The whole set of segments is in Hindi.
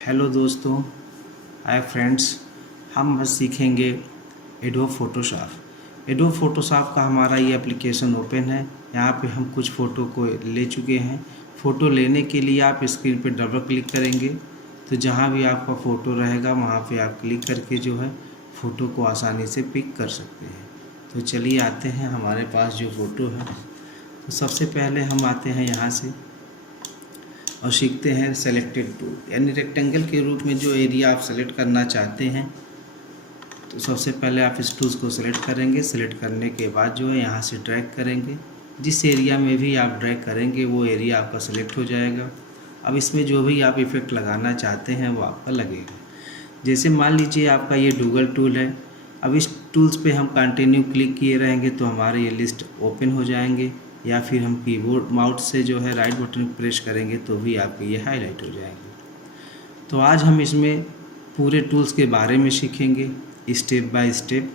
हेलो दोस्तों, हाय फ्रेंड्स। हम बस सीखेंगे एडोब फोटोशॉप। एडोब फोटोशॉप का हमारा ये एप्लीकेशन ओपन है। यहाँ पे हम कुछ फ़ोटो को ले चुके हैं। फ़ोटो लेने के लिए आप स्क्रीन पे डबल क्लिक करेंगे तो जहाँ भी आपका फ़ोटो रहेगा वहाँ पे आप क्लिक करके जो है फ़ोटो को आसानी से पिक कर सकते हैं। तो चलिए आते हैं हमारे पास जो फ़ोटो है। तो सबसे पहले हम आते हैं यहाँ से और सीखते हैं सेलेक्टेड टूल, यानी रेक्टेंगल के रूप में जो एरिया आप सेलेक्ट करना चाहते हैं। तो सबसे पहले आप इस टूल्स को सेलेक्ट करेंगे। सेलेक्ट करने के बाद जो है यहाँ से ड्रैग करेंगे। जिस एरिया में भी आप ड्रैग करेंगे वो एरिया आपका सेलेक्ट हो जाएगा। अब इसमें जो भी आप इफ़ेक्ट लगाना चाहते हैं वो आपका लगेगा। जैसे मान लीजिए आपका ये डूगल टूल है। अब इस टूल्स पे हम कंटिन्यू क्लिक किए रहेंगे तो हमारे ये लिस्ट ओपन हो जाएंगे, या फिर हम कीबोर्ड माउस से जो है राइट बटन प्रेस करेंगे तो भी आपके ये हाईलाइट हो जाएंगे। तो आज हम इसमें पूरे टूल्स के बारे में सीखेंगे स्टेप बाय स्टेप।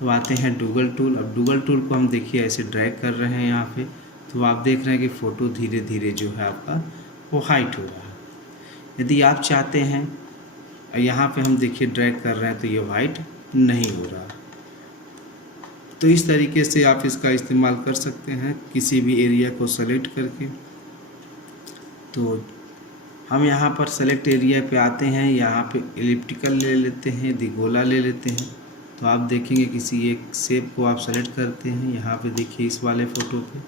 तो आते हैं डूगल टूल। अब डूगल टूल को हम देखिए ऐसे ड्रैग कर रहे हैं यहाँ पे, तो आप देख रहे हैं कि फ़ोटो धीरे धीरे जो है आपका वो हाइट हो रहा है। यदि आप चाहते हैं, यहाँ पे हम देखिए ड्रैग कर रहे हैं तो ये वाइट नहीं हो रहा। तो इस तरीके से आप इसका इस्तेमाल कर सकते हैं किसी भी एरिया को सेलेक्ट करके। तो हम यहाँ पर सेलेक्ट एरिया पे आते हैं, यहाँ पे एलिप्टिकल ले लेते हैं, दिगोला ले लेते हैं। तो आप देखेंगे किसी एक शेप को आप सेलेक्ट करते हैं। यहाँ पे देखिए इस वाले फ़ोटो पे।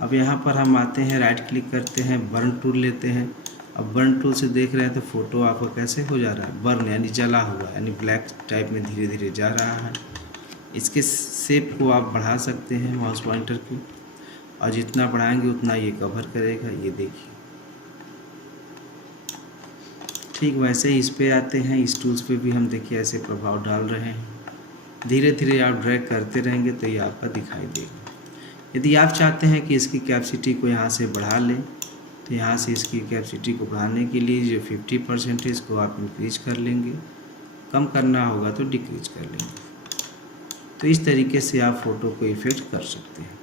अब यहाँ पर हम आते हैं, राइट क्लिक करते हैं, बर्न टूल लेते हैं। अब बर्न टूल से देख रहे हैं तो फ़ोटो आपका कैसे हो जा रहा है, बर्न यानी जला हुआ, यानी ब्लैक टाइप में धीरे धीरे जा रहा है। इसके शेप को आप बढ़ा सकते हैं माउस पॉइंटर के, और जितना बढ़ाएंगे उतना ये कवर करेगा। ये देखिए ठीक वैसे ही इस पे आते हैं। इस टूल्स पे भी हम देखिए ऐसे प्रभाव डाल रहे हैं। धीरे धीरे आप ड्रैग करते रहेंगे तो ये आपका दिखाई देगा। यदि आप चाहते हैं कि इसकी कैपेसिटी को यहाँ से बढ़ा लें तो यहाँ से इसकी कैपेसिटी को बढ़ाने के लिए जो 50% है इसको आप इंक्रीज कर लेंगे, कम करना होगा तो डिक्रीज कर लेंगे। तो इस तरीके से आप फ़ोटो को इफ़ेक्ट कर सकते हैं।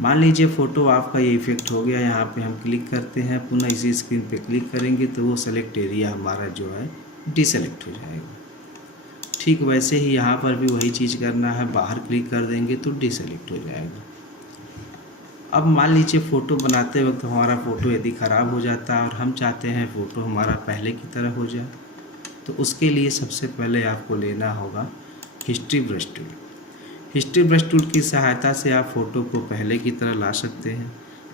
मान लीजिए फ़ोटो आपका ये इफ़ेक्ट हो गया। यहाँ पे हम क्लिक करते हैं, पुनः इसी स्क्रीन पे क्लिक करेंगे तो वो सेलेक्ट एरिया हमारा जो है डिसेलेक्ट हो जाएगा। ठीक वैसे ही यहाँ पर भी वही चीज़ करना है, बाहर क्लिक कर देंगे तो डिसेलेक्ट हो जाएगा। अब मान लीजिए फ़ोटो बनाते वक्त हमारा फ़ोटो यदि ख़राब हो जाता है और हम चाहते हैं फ़ोटो हमारा पहले की तरह हो जाए, तो उसके लिए सबसे पहले आपको लेना होगा history brush tool. History brush tool की सहायता से आप फ़ोटो को पहले की तरह ला सकते हैं।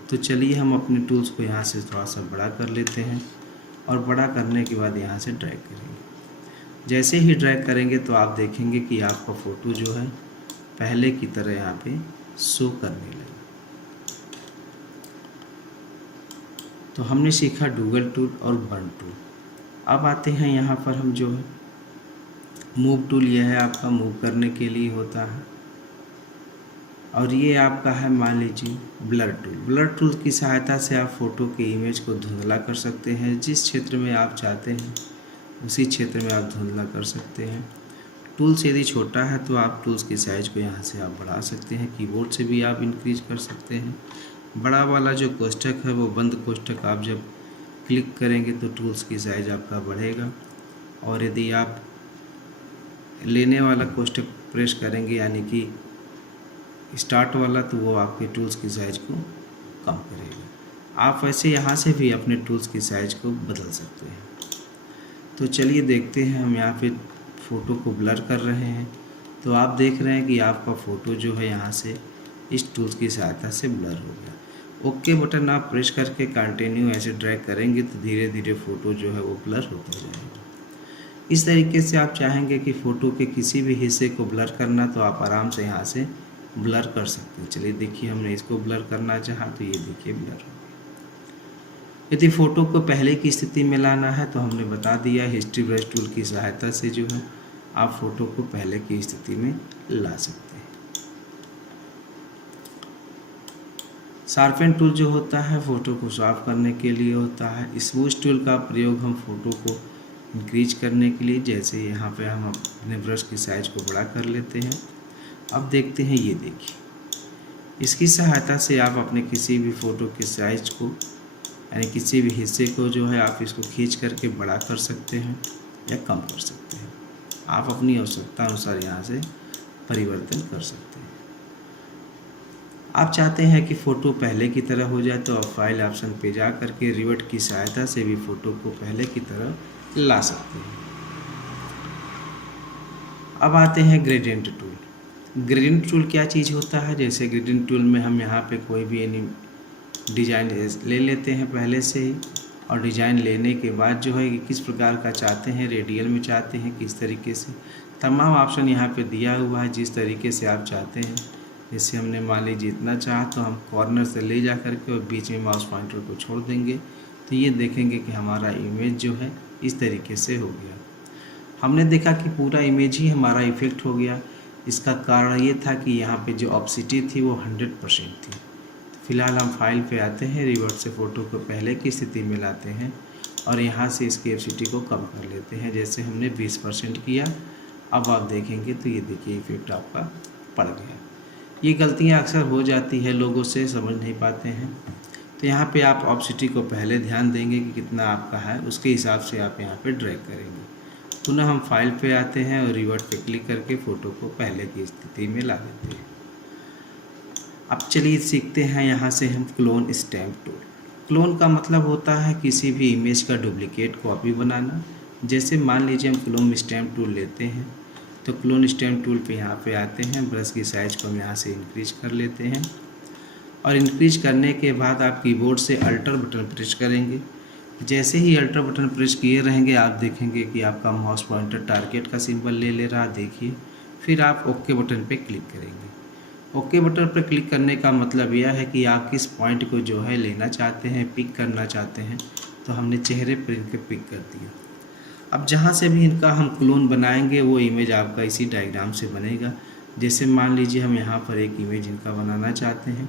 तो चलिए हम अपने टूल्स को यहाँ से थोड़ा सा बड़ा कर लेते हैं, और बड़ा करने के बाद यहाँ से ड्रैग करेंगे। जैसे ही ड्रैग करेंगे तो आप देखेंगे कि आपका फ़ोटो जो है पहले की तरह यहाँ पे शो करने लगे। तो हमने सीखा डूगल टूल और बर्न टूल। अब आते हैं यहाँ पर हम जो है मूव टूल। यह है आपका मूव करने के लिए होता है, और ये आपका है मान लीजिए ब्लर टूल। ब्लर टूल की सहायता से आप फ़ोटो के इमेज को धुंधला कर सकते हैं। जिस क्षेत्र में आप चाहते हैं उसी क्षेत्र में आप धुंधला कर सकते हैं। टूल्स यदि छोटा है तो आप टूल्स की साइज़ को यहाँ से आप बढ़ा सकते हैं। कीबोर्ड से भी आप इंक्रीज कर सकते हैं। बड़ा वाला जो कोष्ठक है वो बंद कोष्ठक आप जब क्लिक करेंगे तो टूल्स की साइज़ आपका बढ़ेगा, और यदि आप लेने वाला कोष्ठक प्रेस करेंगे यानी कि स्टार्ट वाला, तो वो आपके टूल्स की साइज़ को कम करेगा। आप वैसे यहाँ से भी अपने टूल्स की साइज़ को बदल सकते हैं। तो चलिए देखते हैं। हम यहाँ पे फ़ोटो को ब्लर कर रहे हैं, तो आप देख रहे हैं कि आपका फ़ोटो जो है यहाँ से इस टूल्स की सहायता से ब्लर हो गया। ओके बटन आप प्रेस करके कंटिन्यू ऐसे ड्रैग करेंगे तो धीरे धीरे फ़ोटो जो है वो ब्लर होता जाएगा। इस तरीके से आप चाहेंगे कि फ़ोटो के किसी भी हिस्से को ब्लर करना तो आप आराम से यहाँ से ब्लर कर सकते हैं। चलिए देखिए, हमने इसको ब्लर करना चाहा तो ये देखिए ब्लर हो गया। यदि फ़ोटो को पहले की स्थिति में लाना है तो हमने बता दिया हिस्ट्री ब्रश टूल की सहायता से जो है आप फ़ोटो को पहले की स्थिति में ला सकते हैं। शार्पन टूल जो होता है फ़ोटो को साफ करने के लिए होता है। स्मूथ टूल का प्रयोग हम फ़ोटो को इंक्रीज करने के लिए, जैसे यहाँ पे हम अपने ब्रश की साइज़ को बड़ा कर लेते हैं। अब देखते हैं, ये देखिए, इसकी सहायता से आप अपने किसी भी फ़ोटो के साइज़ को यानी किसी भी हिस्से को जो है आप इसको खींच करके बड़ा कर सकते हैं या कम कर सकते हैं। आप अपनी आवश्यकता अनुसार यहाँ से परिवर्तन कर सकते हैं। आप चाहते हैं कि फ़ोटो पहले की तरह हो जाए तो आप फाइल ऑप्शन पे जा करके रिवर्ट की सहायता से भी फ़ोटो को पहले की तरह ला सकते हैं। अब आते हैं ग्रेडियंट टूल। ग्रेडियंट टूल क्या चीज़ होता है? जैसे ग्रेडियंट टूल में हम यहाँ पे कोई भी डिज़ाइन ले लेते हैं पहले से ही, और डिज़ाइन लेने के बाद जो है कि किस प्रकार का चाहते हैं, रेडियल में चाहते हैं, किस तरीके से, तमाम ऑप्शन यहाँ पे दिया हुआ है जिस तरीके से आप चाहते हैं। जैसे हमने मान लीजिए इतना चाहा तो हम कॉर्नर से ले जा करके और बीच में माउस पॉइंटर को छोड़ देंगे तो ये देखेंगे कि हमारा इमेज जो है इस तरीके से हो गया। हमने देखा कि पूरा इमेज ही हमारा इफ़ेक्ट हो गया। इसका कारण ये था कि यहाँ पे जो ऑप्सिटी थी वो 100% थी। तो फिलहाल हम फाइल पे आते हैं, रिवर्ट से फ़ोटो को पहले की स्थिति में लाते हैं और यहाँ से इसकी ऑप्सिटी को कम कर लेते हैं। जैसे हमने 20% किया, अब आप देखेंगे तो ये देखिए इफ़ेक्ट आपका पड़ गया। ये गलतियाँ अक्सर हो जाती है, लोगों से समझ नहीं पाते हैं। तो यहाँ पे आप ऑप्सिटी को पहले ध्यान देंगे कि कितना आपका है, उसके हिसाब से आप यहाँ पे ड्रैग करेंगे। पुनः हम फाइल पे आते हैं और रिवर्ट पे क्लिक करके फ़ोटो को पहले की स्थिति में ला देते हैं। अब चलिए सीखते हैं यहाँ से हम क्लोन स्टैम्प टूल। क्लोन का मतलब होता है किसी भी इमेज का डुप्लिकेट कॉपी बनाना। जैसे मान लीजिए हम क्लोन स्टैम्प टूल लेते हैं तो क्लोन स्टैम्प टूल पे यहाँ पे आते हैं, ब्रश की साइज़ को हम यहाँ से इंक्रीज कर लेते हैं और इंक्रीज करने के बाद आप कीबोर्ड से अल्टर बटन प्रेस करेंगे। जैसे ही अल्टर बटन प्रेस किए रहेंगे आप देखेंगे कि आपका माउस पॉइंटर टारगेट का सिंबल ले रहा, देखिए। फिर आप ओके बटन पे क्लिक करेंगे। ओके बटन पर क्लिक करने का मतलब यह है कि आप किस पॉइंट को जो है लेना चाहते हैं, पिक करना चाहते हैं। तो हमने चेहरे पर इनके पिक कर दिया। अब जहाँ से भी इनका हम क्लोन बनाएंगे वो इमेज आपका इसी डायग्राम से बनेगा। जैसे मान लीजिए हम यहाँ पर एक इमेज इनका बनाना चाहते हैं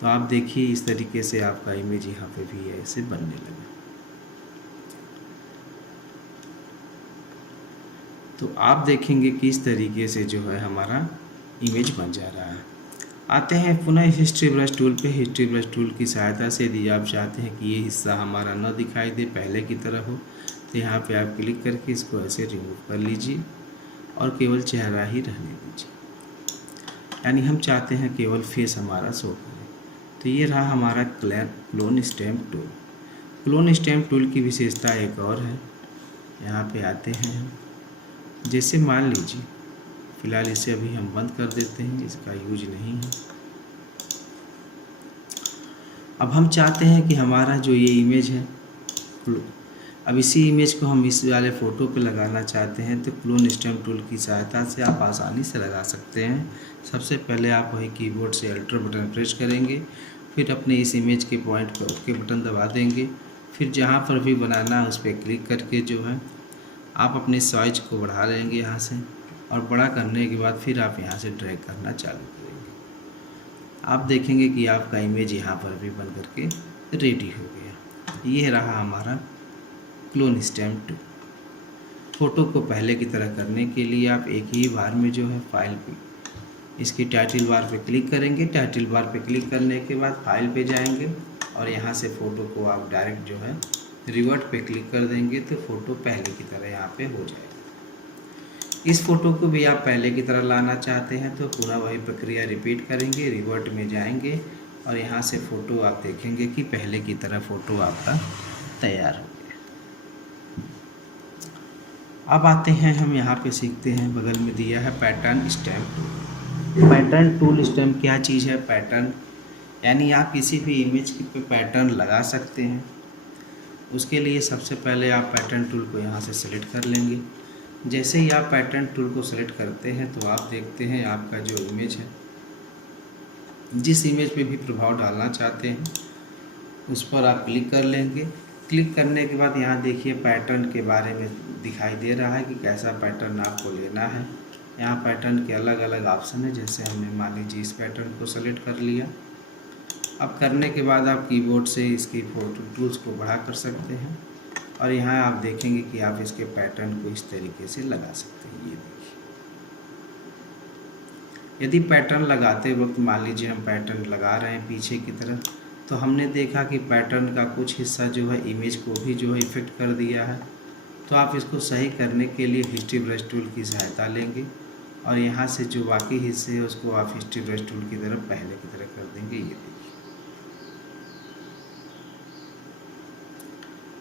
तो आप देखिए इस तरीके से आपका इमेज यहाँ पे भी ऐसे बनने लगा। तो आप देखेंगे कि इस तरीके से जो है हमारा इमेज बन जा रहा है। आते हैं पुनः हिस्ट्री ब्रश टूल पे। हिस्ट्री ब्रश टूल की सहायता से यदि आप चाहते हैं कि ये हिस्सा हमारा न दिखाई दे, पहले की तरह हो, तो यहाँ पे आप क्लिक करके इसको ऐसे रिमूव कर लीजिए और केवल चेहरा ही रहने दीजिए। यानी हम चाहते हैं केवल फेस हमारा शो करे। तो ये रहा हमारा clone stamp tool. Clone stamp tool की विशेषता एक और है। यहाँ पे आते हैं हम, जैसे मान लीजिए फ़िलहाल इसे अभी हम बंद कर देते हैं, इसका यूज नहीं है। अब हम चाहते हैं कि हमारा जो ये इमेज है, अब इसी इमेज को हम इस वाले फ़ोटो पे लगाना चाहते हैं तो क्लोन स्टैम्प टूल की सहायता से आप आसानी से लगा सकते हैं। सबसे पहले आप वही कीबोर्ड से अल्टर बटन प्रेस करेंगे, फिर अपने इस इमेज के पॉइंट पर ओके बटन दबा देंगे, फिर जहाँ पर भी बनाना है उस पर क्लिक करके जो है आप अपने साइज को बढ़ा लेंगे यहाँ से, और बड़ा करने के बाद फिर आप यहाँ से ड्रैग करना चालू करेंगे। आप देखेंगे कि आपका इमेज यहाँ पर भी बन करके रेडी हो गया। ये रहा हमारा क्लोन स्टैम्प टूल। फ़ोटो को पहले की तरह करने के लिए आप एक ही बार में जो है फाइल पे इसकी टाइटल बार पे क्लिक करेंगे। टाइटल बार पे क्लिक करने के बाद फाइल पे जाएंगे और यहाँ से फ़ोटो को आप डायरेक्ट जो है रिवर्ट पे क्लिक कर देंगे तो फ़ोटो पहले की तरह यहाँ पे हो जाएगा। इस फ़ोटो को भी आप पहले की तरह लाना चाहते हैं तो पूरा वही प्रक्रिया रिपीट करेंगे। रिवर्ट में जाएंगे और यहाँ से फ़ोटो आप देखेंगे कि पहले की तरह फ़ोटो आपका तैयार हो गया। अब आते हैं हम यहाँ पे सीखते हैं, बगल में दिया है pattern stamp tool. Pattern tool stamp क्या चीज़ है? पैटर्न यानी आप किसी भी इमेज पे पैटर्न लगा सकते हैं। उसके लिए सबसे पहले आप पैटर्न टूल को यहाँ से सेलेक्ट कर लेंगे। जैसे ही आप पैटर्न टूल को सेलेक्ट करते हैं तो आप देखते हैं आपका जो इमेज है, जिस इमेज पे भी प्रभाव डालना चाहते हैं उस पर आप क्लिक कर लेंगे। क्लिक करने के बाद यहाँ देखिए पैटर्न के बारे में दिखाई दे रहा है कि कैसा पैटर्न आपको लेना है। यहाँ पैटर्न के अलग अलग ऑप्शन है। जैसे हमने मान लीजिए इस पैटर्न को सेलेक्ट कर लिया। अब करने के बाद आप कीबोर्ड से इसकी फोटो टूल्स को बढ़ा कर सकते हैं और यहाँ आप देखेंगे कि आप इसके पैटर्न को इस तरीके से लगा सकते हैं। ये देखिए, यदि पैटर्न लगाते वक्त मान लीजिए हम पैटर्न लगा रहे हैं पीछे की तरफ, तो हमने देखा कि पैटर्न का कुछ हिस्सा जो है इमेज को भी जो है इफ़ेक्ट कर दिया है। तो आप इसको सही करने के लिए हिस्ट्री ब्रश टूल की सहायता लेंगे और यहाँ से जो बाकी हिस्से है उसको आप हिस्ट्री ब्रश टूल की तरफ पहले की तरह कर देंगे। ये देखिए,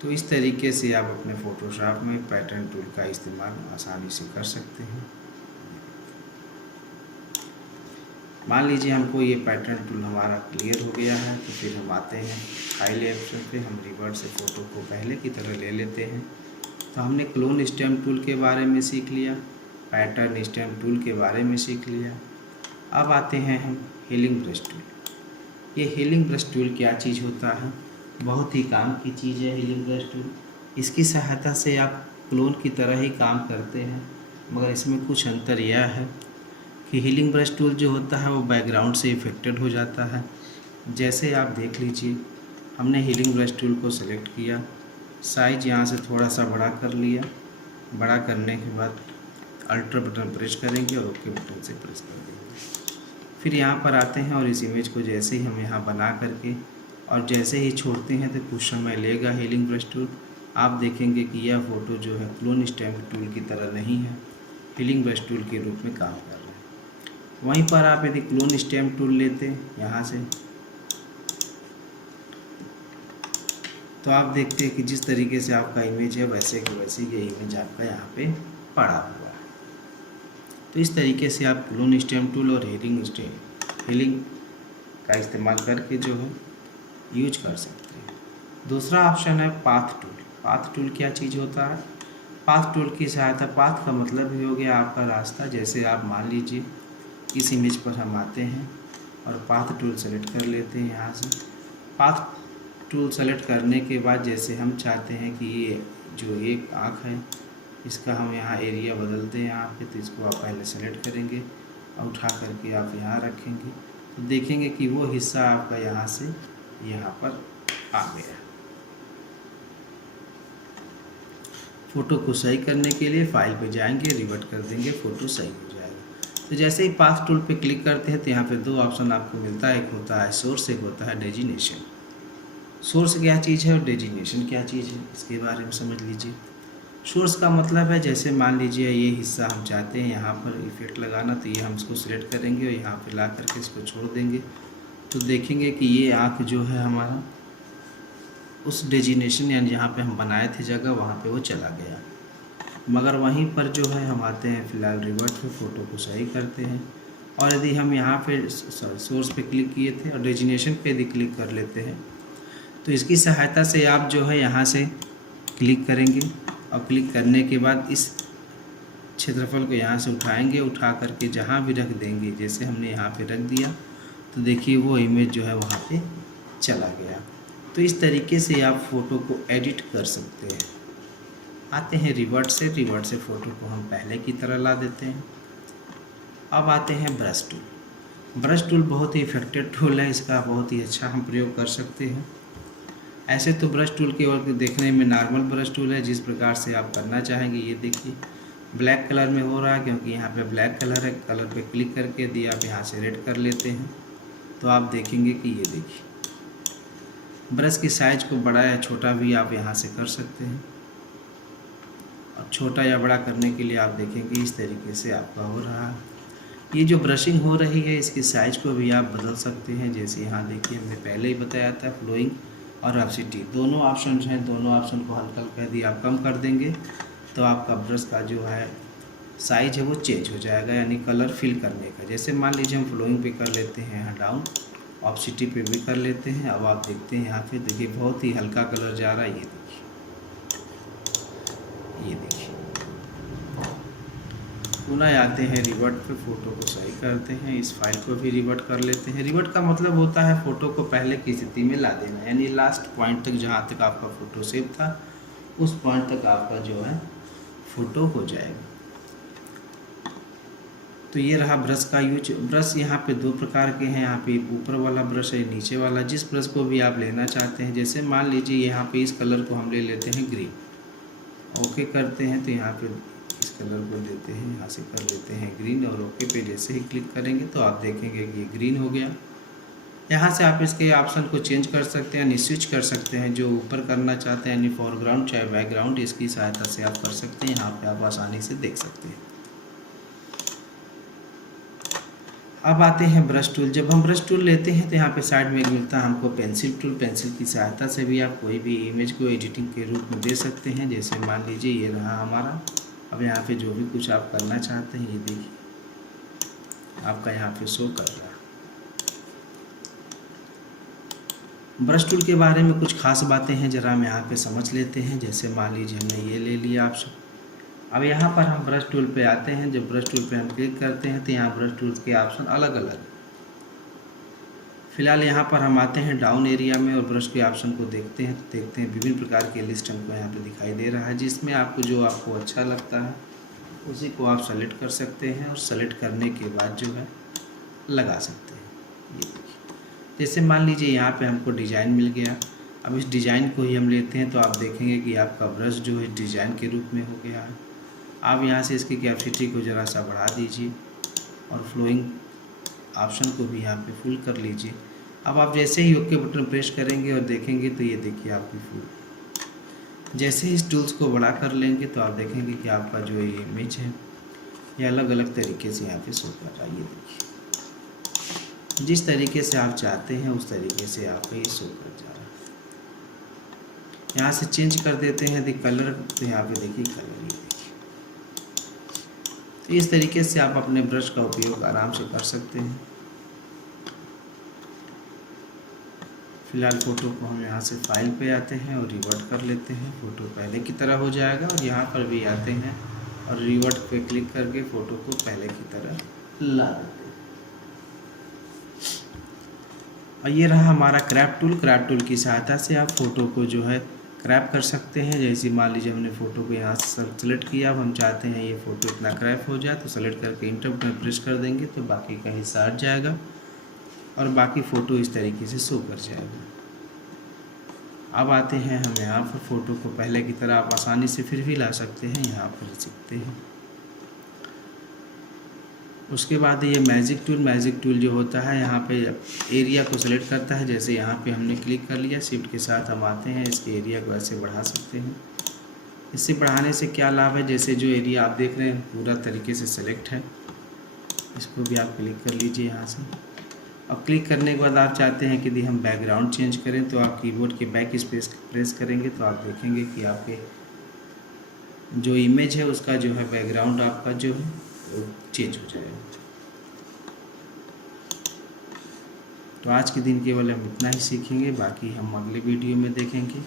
तो इस तरीके से आप अपने फ़ोटोशॉप में पैटर्न टूल का इस्तेमाल आसानी से कर सकते हैं। मान लीजिए हमको ये पैटर्न टूल हमारा क्लियर हो गया है, तो फिर हम आते हैं फाइल ऑप्शन पे, हम रिवर्ट से फ़ोटो को पहले की तरह ले लेते हैं। तो हमने क्लोन स्टैम्प टूल के बारे में सीख लिया, पैटर्न स्टैम्प टूल के बारे में सीख लिया। अब आते हैं हम हीलिंग ब्रश टूल। ये हीलिंग ब्रश टूल क्या चीज़ होता है? बहुत ही काम की चीज़ है हीलिंग ब्रश टूल। इसकी सहायता से आप क्लोन की तरह ही काम करते हैं, मगर इसमें कुछ अंतर यह है कि हीलिंग ब्रश टूल जो होता है वो बैकग्राउंड से इफेक्टेड हो जाता है। जैसे आप देख लीजिए, हमने हीलिंग ब्रश टूल को सेलेक्ट किया, साइज यहाँ से थोड़ा सा बड़ा कर लिया। बड़ा करने के बाद अल्टर बटन प्रेस करेंगे और ओके बटन से प्रेस कर देंगे। फिर यहाँ पर आते हैं और इस इमेज को जैसे ही हम यहाँ बना करके और जैसे ही छोड़ते हैं तो कुछ समय लेगा हीलिंग ब्रश टूल। आप देखेंगे कि यह फ़ोटो जो है क्लोन स्टैम्प टूल की तरह नहीं है, हीलिंग ब्रश टूल के रूप में काम कर रहा है। वहीं पर आप यदि क्लोन स्टैम्प टूल लेते हैं यहाँ से, तो आप देखते हैं कि जिस तरीके से आपका इमेज है वैसे कि वैसे ये इमेज आपका यहाँ पे पड़ा हुआ है। तो इस तरीके से आप क्लोन स्टैम्प टूल और हीलिंग का इस्तेमाल करके जो है यूज कर सकते हैं। दूसरा ऑप्शन है पाथ टूल। पाथ टूल क्या चीज़ होता है? पाथ टूल की सहायता, पाथ का मतलब ही हो गया आपका रास्ता। जैसे आप मान लीजिए इस इमेज पर हम आते हैं और पाथ टूल सेलेक्ट कर लेते हैं। यहाँ से पाथ टूल सेलेक्ट करने के बाद जैसे हम चाहते हैं कि ये जो एक आँख है इसका हम यहाँ एरिया बदलते हैं यहाँ पे, तो इसको आप पहले सेलेक्ट करेंगे और उठा करके आप यहाँ रखेंगे, तो देखेंगे कि वो हिस्सा आपका यहाँ से यहाँ पर आ गया। फ़ोटो को सही करने के लिए फाइल पे जाएंगे, रिवर्ट कर देंगे, फ़ोटो सही हो जाएगा। तो जैसे ही पाथ टूल पे क्लिक करते हैं तो यहाँ पे दो ऑप्शन आपको मिलता है, एक होता है सोर्स, एक होता है डेजिनेशन। सोर्स क्या चीज़ है और डेजिनेशन क्या चीज़ है, इसके बारे में समझ लीजिए। सोर्स का मतलब है, जैसे मान लीजिए ये हिस्सा हम चाहते हैं यहाँ पर इफेक्ट लगाना, तो ये हम इसको सिलेक्ट करेंगे और यहाँ पे ला करके इसको छोड़ देंगे, तो देखेंगे कि ये आँख जो है हमारा उस डेजिनेशन यानी जहाँ पे हम बनाए थे जगह वहाँ पे वो चला गया। मगर वहीं पर जो है हम आते हैं फ़िलहाल रिवर्ट पे, फ़ोटो को सही करते हैं और यदि हम यहाँ पे सोर्स पे क्लिक किए थे और डेजिनेशन पे यदि क्लिक कर लेते हैं तो इसकी सहायता से आप जो है यहाँ से क्लिक करेंगे और क्लिक करने के बाद इस क्षेत्रफल को यहाँ से उठाएंगे, उठा करके जहाँ भी रख देंगे, जैसे हमने यहाँ पे रख दिया तो देखिए वो इमेज जो है वहाँ पे चला गया। तो इस तरीके से आप फ़ोटो को एडिट कर सकते हैं। आते हैं रिवर्ट से फ़ोटो को हम पहले की तरह ला देते हैं। अब आते हैं ब्रश टूल। ब्रश टूल बहुत ही इफेक्टिव टूल है, इसका बहुत ही अच्छा हम प्रयोग कर सकते हैं। ऐसे तो ब्रश टूल केवल देखने में नॉर्मल ब्रश टूल है, जिस प्रकार से आप करना चाहेंगे ये देखिए ब्लैक कलर में हो रहा है क्योंकि यहाँ पे ब्लैक कलर है। कलर पे क्लिक करके यदि आप यहाँ से रेड कर लेते हैं तो आप देखेंगे कि ये देखिए ब्रश की साइज को बड़ा या छोटा भी आप यहाँ से कर सकते हैं। और छोटा या बड़ा करने के लिए आप देखेंगे इस तरीके से आपका हो रहा है। ये जो ब्रशिंग हो रही है इसकी साइज़ को भी आप बदल सकते हैं। जैसे यहाँ देखिए हमने पहले ही बताया था फ्लोइंग और ऑप्सिटी दोनों ऑप्शन हैं, दोनों ऑप्शन को हल्का हल्का यदि आप कम कर देंगे तो आपका ब्रश का जो है साइज है वो चेंज हो जाएगा, यानी कलर फिल करने का। जैसे मान लीजिए हम फ्लोइंग पे कर लेते हैं यहाँ डाउन, ऑप्सिटी पे भी कर लेते हैं। अब आप देखते हैं यहाँ पे देखिए बहुत ही हल्का कलर जा रहा है, ये देखिए पुनः आते हैं रिवर्ट पे, फ़ोटो को सही करते हैं, इस फाइल को भी रिवर्ट कर लेते हैं। रिवर्ट का मतलब होता है फ़ोटो को पहले की स्थिति में ला देना, यानी लास्ट पॉइंट तक जहाँ तक आपका फ़ोटो सेव था उस पॉइंट तक आपका जो है फ़ोटो हो जाएगा। तो ये रहा ब्रश का यूज। ब्रश यहाँ पे दो प्रकार के हैं, यहाँ पे ऊपर वाला ब्रश है, नीचे वाला। जिस ब्रश को भी आप लेना चाहते हैं, जैसे मान लीजिए यहाँ पे इस कलर को हम ले लेते हैं ग्रीन, ओके करते हैं तो यहाँ पे इस कलर को लेते हैं, यहाँ से कर लेते हैं ग्रीन और ओके पे जैसे ही क्लिक करेंगे तो आप देखेंगे कि ये ग्रीन हो गया। यहाँ से आप इसके ऑप्शन को चेंज कर सकते हैं, यानी स्विच कर सकते हैं। जो ऊपर करना चाहते हैं यानी फोरग्राउंड चाहे बैकग्राउंड, इसकी सहायता से आप कर सकते हैं। यहाँ पे आप आसानी से देख सकते हैं। अब आते हैं ब्रश टूल। जब हम ब्रश टूल लेते हैं तो यहाँ पे साइड में मिलता है हमको पेंसिल टूल। पेंसिल की सहायता से भी आप कोई भी इमेज को एडिटिंग के रूप में दे सकते हैं। जैसे मान लीजिए ये रहा हमारा। अब यहाँ पे जो भी कुछ आप करना चाहते हैं ये देखिए आपका यहाँ पे शो कर रहा है। ब्रश टूल के बारे में कुछ खास बातें हैं, ज़रा हम यहाँ पे समझ लेते हैं। जैसे मान लीजिए हमने ये ले लिया ऑप्शन। अब यहाँ पर हम ब्रश टूल पे आते हैं। जब ब्रश टूल पे हम क्लिक करते हैं तो यहाँ ब्रश टूल के ऑप्शन अलग अलग। फिलहाल यहाँ पर हम आते हैं डाउन एरिया में और ब्रश के ऑप्शन को देखते हैं तो देखते हैं विभिन्न प्रकार के लिस्ट हमको यहाँ पे दिखाई दे रहा है, जिसमें आपको जो आपको अच्छा लगता है उसी को आप सेलेक्ट कर सकते हैं और सेलेक्ट करने के बाद जो है लगा सकते हैं। ये देखिए, जैसे मान लीजिए यहाँ पे हमको डिज़ाइन मिल गया। अब इस डिज़ाइन को ही हम लेते हैं तो आप देखेंगे कि आपका ब्रश जो है डिज़ाइन के रूप में हो गया है। आप यहाँ से इसकी कैपेसिटी को ज़रा सा बढ़ा दीजिए और फ्लोइंग ऑप्शन को भी यहाँ पे फुल कर लीजिए। अब आप जैसे ही ओके बटन प्रेस करेंगे और देखेंगे तो ये देखिए आपकी फुल। जैसे ही इस टूल्स को बड़ा कर लेंगे तो आप देखेंगे कि आपका जो ये इमेज है ये अलग अलग तरीके से यहाँ पे शो कर रहा है। ये देखिए, जिस तरीके से आप चाहते हैं उस तरीके से आपका ये शो कर जा रहा है। यहाँ से चेंज कर देते हैं दी कलर, तो यहाँ पे देखिए कलर, ये देखिए। तो इस तरीके से आप अपने ब्रश का उपयोग आराम से कर सकते हैं। फिलहाल फ़ोटो को हम यहाँ से फाइल पे आते हैं और रिवर्ट कर लेते हैं। फ़ोटो पहले की तरह हो जाएगा और यहाँ पर भी आते हैं और रिवर्ट पे क्लिक करके फ़ोटो को पहले की तरह ला देते हैं। और ये रहा हमारा क्रैप टूल। क्रैप टूल की सहायता से आप फ़ोटो को जो है क्रैप कर सकते हैं। जैसे मान लीजिए हमने फ़ोटो को यहाँ से सेलेक्ट किया। अब हम चाहते हैं ये फ़ोटो इतना क्रैप हो जाए तो सेलेक्ट करके इंटर बटन प्रेस कर देंगे तो बाकी का हिस्सा हट जाएगा और बाकी फ़ोटो इस तरीके से शो कर जाएगा। अब आते हैं हम यहाँ पर फ़ोटो को पहले की तरह आप आसानी से फिर भी ला सकते हैं, यहाँ पर सीखते हैं। उसके बाद ये मैजिक टूल जो होता है यहाँ पे एरिया को सेलेक्ट करता है। जैसे यहाँ पे हमने क्लिक कर लिया, शिफ्ट के साथ हम आते हैं, इसके एरिया को ऐसे बढ़ा सकते हैं। इससे बढ़ाने से क्या लाभ है, जैसे जो एरिया आप देख रहे हैं पूरा तरीके से सेलेक्ट है, इसको भी आप क्लिक कर लीजिए यहाँ से। और क्लिक करने के बाद आप चाहते हैं कि यदि हम बैकग्राउंड चेंज करें तो आप कीबोर्ड के बैक स्पेस प्रेस करेंगे तो आप देखेंगे कि आपके जो इमेज है उसका जो है बैकग्राउंड आपका जो है वो चेंज हो जाएगा। तो आज के दिन केवल हम इतना ही सीखेंगे, बाकी हम अगले वीडियो में देखेंगे।